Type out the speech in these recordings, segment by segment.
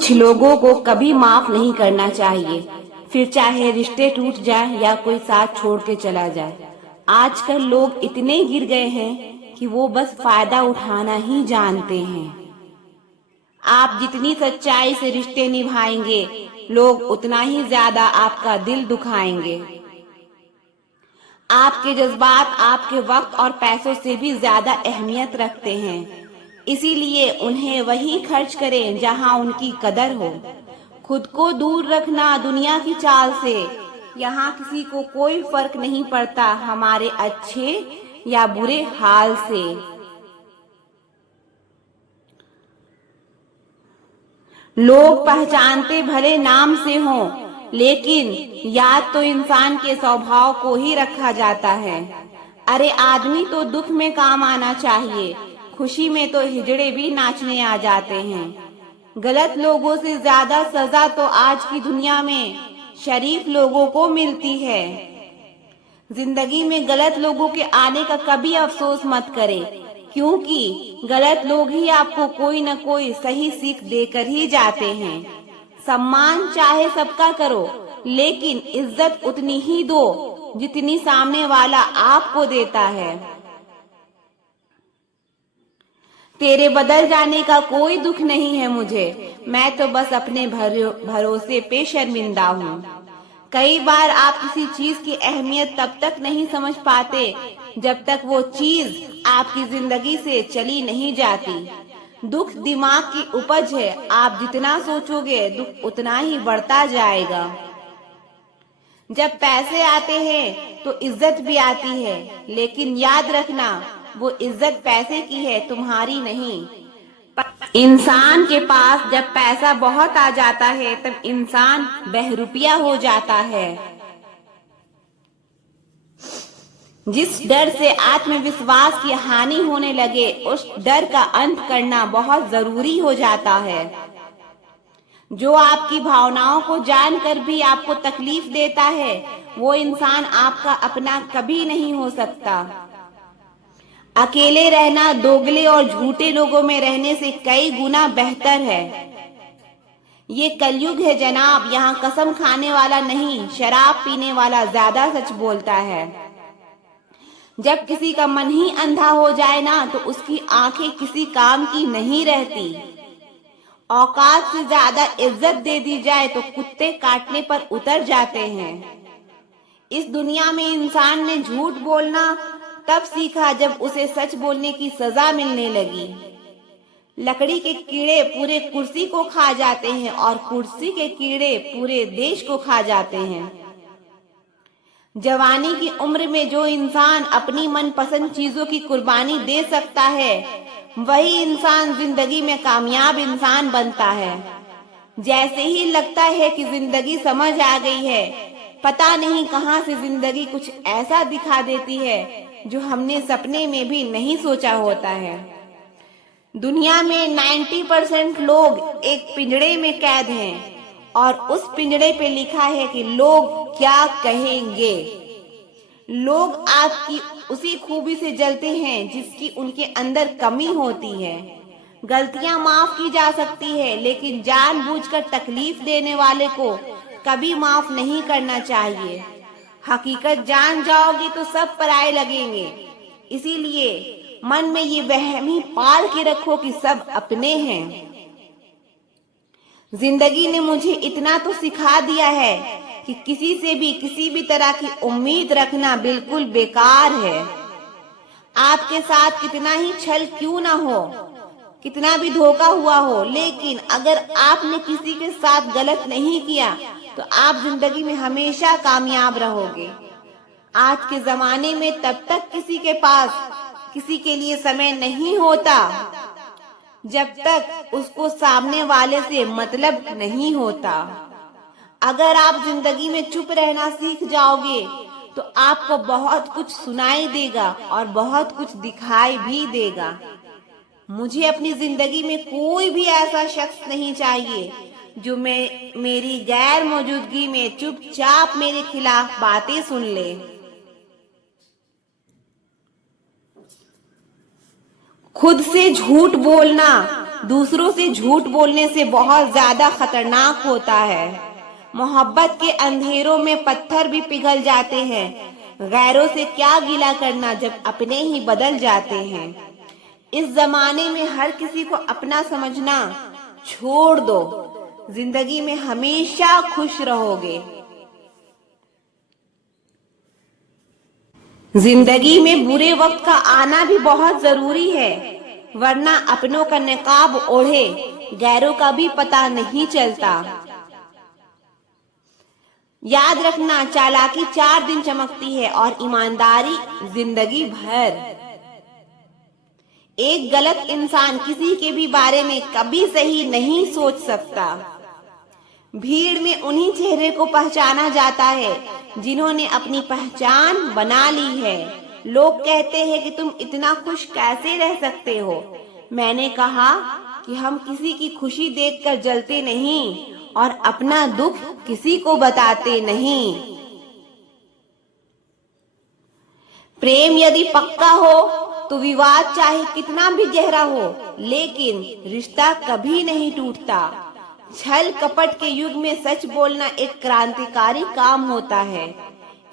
कुछ लोगों को कभी माफ नहीं करना चाहिए, फिर चाहे रिश्ते टूट जाए या कोई साथ छोड़ के चला जाए। आजकल लोग इतने गिर गए हैं कि वो बस फायदा उठाना ही जानते हैं। आप जितनी सच्चाई से रिश्ते निभाएंगे, लोग उतना ही ज्यादा आपका दिल दुखाएंगे। आपके जज्बात आपके वक्त और पैसों से भी ज्यादा अहमियत रखते हैं, इसीलिए उन्हें वही खर्च करें जहां उनकी कदर हो। खुद को दूर रखना दुनिया की चाल से। यहाँ किसी को कोई फर्क नहीं पड़ता हमारे अच्छे या बुरे हाल से। लोग पहचानते भले नाम से हों, लेकिन याद तो इंसान के स्वभाव को ही रखा जाता है। अरे आदमी तो दुख में काम आना चाहिए, खुशी में तो हिजड़े भी नाचने आ जाते हैं। गलत लोगों से ज्यादा सजा तो आज की दुनिया में शरीफ लोगों को मिलती है। जिंदगी में गलत लोगों के आने का कभी अफसोस मत करें, क्योंकि गलत लोग ही आपको कोई न कोई सही सीख देकर ही जाते हैं। सम्मान चाहे सबका करो, लेकिन इज्जत उतनी ही दो जितनी सामने वाला आपको देता है। तेरे बदल जाने का कोई दुख नहीं है मुझे, मैं तो बस अपने भरोसे पे शर्मिंदा हूँ। कई बार आप किसी चीज की अहमियत तब तक नहीं समझ पाते जब तक वो चीज आपकी जिंदगी से चली नहीं जाती। दुख दिमाग की उपज है, आप जितना सोचोगे दुख उतना ही बढ़ता जाएगा। जब पैसे आते हैं तो इज्जत भी आती है, लेकिन याद रखना वो इज्जत पैसे की है, तुम्हारी नहीं। इंसान के पास जब पैसा बहुत आ जाता है तब इंसान बहरूपिया हो जाता है। जिस डर से आत्मविश्वास की हानि होने लगे, उस डर का अंत करना बहुत जरूरी हो जाता है। जो आपकी भावनाओं को जानकर भी आपको तकलीफ देता है, वो इंसान आपका अपना कभी नहीं हो सकता। अकेले रहना दोगले और झूठे लोगों में रहने से कई गुना बेहतर है। ये कलयुग है जनाब, यहाँ कसम खाने वाला नहीं, शराब पीने वाला ज्यादा सच बोलता है। जब किसी का मन ही अंधा हो जाए ना, तो उसकी आंखें किसी काम की नहीं रहती। औकात से ज्यादा इज्जत दे दी जाए तो कुत्ते काटने पर उतर जाते हैं। इस दुनिया में इंसान ने झूठ बोलना तब सीखा जब उसे सच बोलने की सजा मिलने लगी। लकड़ी के कीड़े पूरे कुर्सी को खा जाते हैं और कुर्सी के कीड़े पूरे देश को खा जाते हैं। जवानी की उम्र में जो इंसान अपनी मनपसंद चीजों की कुर्बानी दे सकता है, वही इंसान जिंदगी में कामयाब इंसान बनता है। जैसे ही लगता है कि जिंदगी समझ आ गई है, पता नहीं कहां से जिंदगी कुछ ऐसा दिखा देती है जो हमने सपने में भी नहीं सोचा होता है। दुनिया में 90% लोग एक पिंजड़े में कैद हैं और उस पिंजड़े पे लिखा है कि लोग क्या कहेंगे। लोग आपकी उसी खूबी से जलते हैं जिसकी उनके अंदर कमी होती है। गलतियां माफ की जा सकती है, लेकिन जानबूझकर तकलीफ देने वाले को कभी माफ नहीं करना चाहिए। हकीकत जान जाओगे तो सब पराये लगेंगे, इसीलिए मन में ये वहमी पाल के रखो कि सब अपने हैं। जिंदगी ने मुझे इतना तो सिखा दिया है कि किसी से भी किसी भी तरह की उम्मीद रखना बिल्कुल बेकार है। आपके साथ कितना ही छल क्यों ना हो, कितना भी धोखा हुआ हो, लेकिन अगर आपने किसी के साथ गलत नहीं किया तो आप जिंदगी में हमेशा कामयाब रहोगे। आज के जमाने में तब तक किसी के पास किसी के लिए समय नहीं होता जब तक उसको सामने वाले से मतलब नहीं होता। अगर आप जिंदगी में चुप रहना सीख जाओगे तो आपको बहुत कुछ सुनाई देगा और बहुत कुछ दिखाई भी देगा। मुझे अपनी जिंदगी में कोई भी ऐसा शख्स नहीं चाहिए जो मेरी गैर मौजूदगी में चुपचाप मेरे खिलाफ बातें सुन ले। खुद से झूठ बोलना दूसरों से झूठ बोलने से बहुत ज्यादा खतरनाक होता है। मोहब्बत के अंधेरों में पत्थर भी पिघल जाते हैं। गैरों से क्या गिला करना जब अपने ही बदल जाते हैं। इस जमाने में हर किसी को अपना समझना छोड़ दो। जिंदगी में हमेशा खुश रहोगे। जिंदगी में बुरे वक्त का आना भी बहुत जरूरी है, वरना अपनों का नकाब ओढ़े गैरों का भी पता नहीं चलता। याद रखना, चालाकी 4 दिन चमकती है और ईमानदारी जिंदगी भर। एक गलत इंसान किसी के भी बारे में कभी सही नहीं सोच सकता। भीड़ में उन्हीं चेहरे को पहचाना जाता है जिन्होंने अपनी पहचान बना ली है। लोग कहते हैं कि तुम इतना खुश कैसे रह सकते हो। मैंने कहा कि हम किसी की खुशी देखकर जलते नहीं और अपना दुख किसी को बताते नहीं। प्रेम यदि पक्का हो तो विवाद चाहे कितना भी गहरा हो, लेकिन रिश्ता कभी नहीं टूटता। छल कपट के युग में सच बोलना एक क्रांतिकारी काम होता है।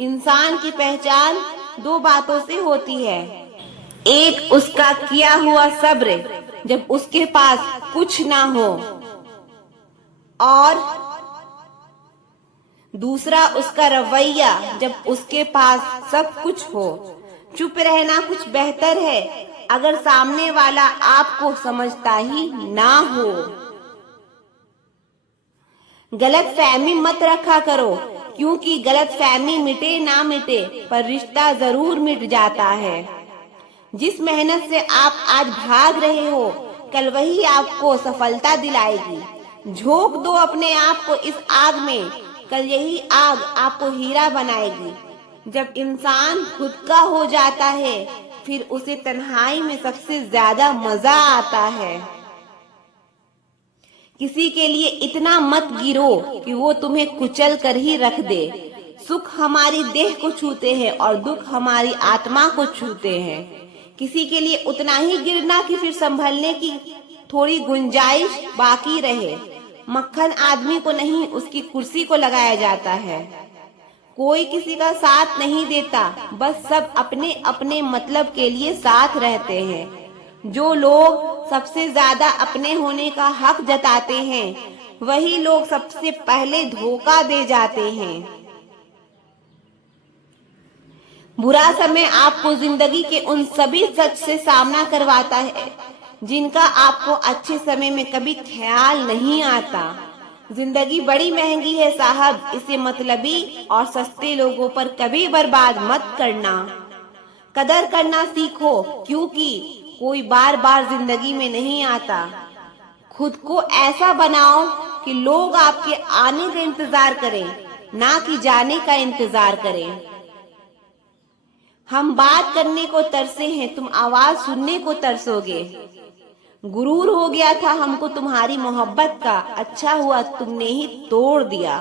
इंसान की पहचान 2 बातों से होती है। एक उसका किया हुआ सब्र जब उसके पास कुछ ना हो, और दूसरा उसका रवैया जब उसके पास सब कुछ हो। चुप रहना कुछ बेहतर है अगर सामने वाला आपको समझता ही ना हो। गलत फहमी मत रखा करो, क्योंकि गलत फहमी मिटे ना मिटे पर रिश्ता जरूर मिट जाता है। जिस मेहनत से आप आज भाग रहे हो, कल वही आपको सफलता दिलाएगी। झोंक दो अपने आप को इस आग में, कल यही आग आपको हीरा बनाएगी। जब इंसान खुद का हो जाता है, फिर उसे तन्हाई में सबसे ज्यादा मजा आता है। किसी के लिए इतना मत गिरो कि वो तुम्हें कुचल कर ही रख दे। सुख हमारी देह को छूते हैं और दुख हमारी आत्मा को छूते हैं। किसी के लिए उतना ही गिरना कि फिर संभलने की थोड़ी गुंजाइश बाकी रहे। मक्खन आदमी को नहीं, उसकी कुर्सी को लगाया जाता है। कोई किसी का साथ नहीं देता, बस सब अपने अपने मतलब के लिए साथ रहते हैं। जो लोग सबसे ज्यादा अपने होने का हक जताते हैं, वही लोग सबसे पहले धोखा दे जाते हैं। बुरा समय आपको जिंदगी के उन सभी सच से सामना करवाता है जिनका आपको अच्छे समय में कभी ख्याल नहीं आता। जिंदगी बड़ी महंगी है साहब, इसे मतलबी और सस्ते लोगों पर कभी बर्बाद मत करना। कदर करना सीखो, क्योंकि कोई बार बार जिंदगी में नहीं आता। खुद को ऐसा बनाओ कि लोग आपके आने का इंतजार करें, ना कि जाने का इंतजार करें। हम बात करने को तरसे हैं, तुम आवाज सुनने को तरसोगे। गुरूर हो गया था हमको तुम्हारी मोहब्बत का, अच्छा हुआ तुमने ही तोड़ दिया।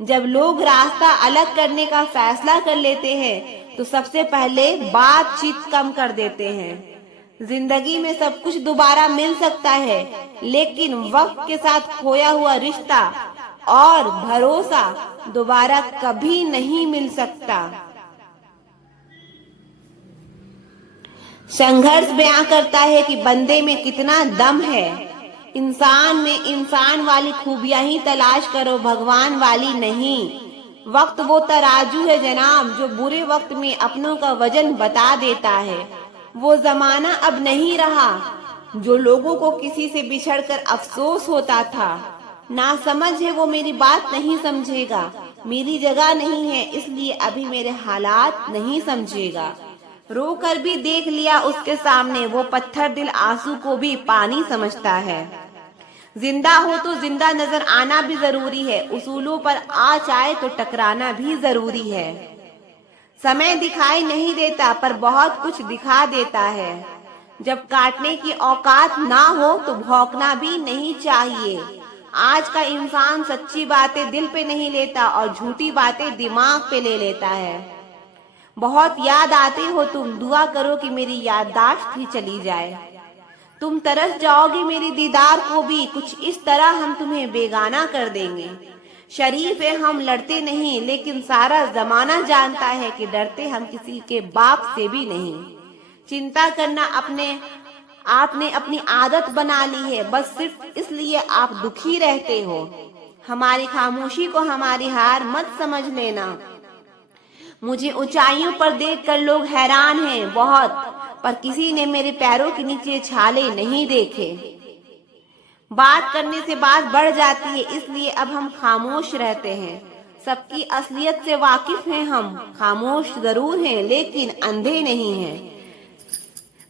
जब लोग रास्ता अलग करने का फैसला कर लेते हैं तो सबसे पहले बातचीत कम कर देते हैं। जिंदगी में सब कुछ दोबारा मिल सकता है, लेकिन वक्त के साथ खोया हुआ रिश्ता और भरोसा दोबारा कभी नहीं मिल सकता। संघर्ष बयां करता है कि बंदे में कितना दम है। इंसान में इंसान वाली खूबियां ही तलाश करो, भगवान वाली नहीं। वक्त वो तराजू है जनाब, जो बुरे वक्त में अपनों का वजन बता देता है। वो जमाना अब नहीं रहा जो लोगों को किसी से बिछड़कर अफसोस होता था। ना समझ है वो मेरी बात नहीं समझेगा, मेरी जगह नहीं है इसलिए अभी मेरे हालात नहीं समझेगा। रो कर भी देख लिया उसके सामने, वो पत्थर दिल आंसू को भी पानी समझता है। जिंदा हो तो जिंदा नजर आना भी जरूरी है, उसूलों पर आँच आए तो टकराना भी जरूरी है। समय दिखाई नहीं देता पर बहुत कुछ दिखा देता है। जब काटने की औकात ना हो तो भौंकना भी नहीं चाहिए। आज का इंसान सच्ची बातें दिल पे नहीं लेता और झूठी बातें दिमाग पे ले लेता है। बहुत याद आते हो तुम, दुआ करो कि मेरी याददाश्त ही चली जाए। तुम तरस जाओगे मेरे दीदार को भी, कुछ इस तरह हम तुम्हें बेगाना कर देंगे। शरीफ है हम लड़ते नहीं, लेकिन सारा जमाना जानता है कि डरते हम किसी के बाप से भी नहीं। चिंता करना आपने अपनी आदत बना ली है, बस सिर्फ इसलिए आप दुखी रहते हो। हमारी खामोशी को हमारी हार मत समझ लेना। मुझे ऊंचाइयों पर देखकर लोग हैरान हैं बहुत, पर किसी ने मेरे पैरों के नीचे छाले नहीं देखे। बात करने से बात बढ़ जाती है, इसलिए अब हम खामोश रहते हैं। सबकी असलियत से वाकिफ हैं हम, खामोश जरूर हैं लेकिन अंधे नहीं हैं।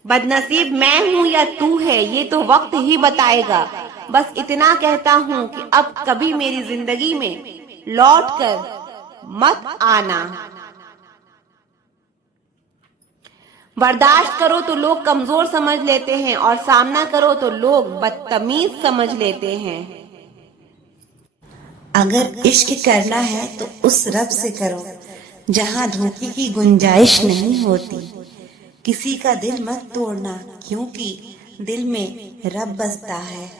बदनसीब मैं हूँ या तू है, ये तो वक्त ही बताएगा। बस इतना कहता हूँ कि अब कभी मेरी जिंदगी में लौट कर मत आना। बर्दाश्त करो तो लोग कमजोर समझ लेते हैं, और सामना करो तो लोग बदतमीज समझ लेते हैं। अगर इश्क करना है तो उस रब से करो जहाँ धोखे की गुंजाइश नहीं होती। किसी का दिल मत तोड़ना, क्योंकि दिल में रब बसता है।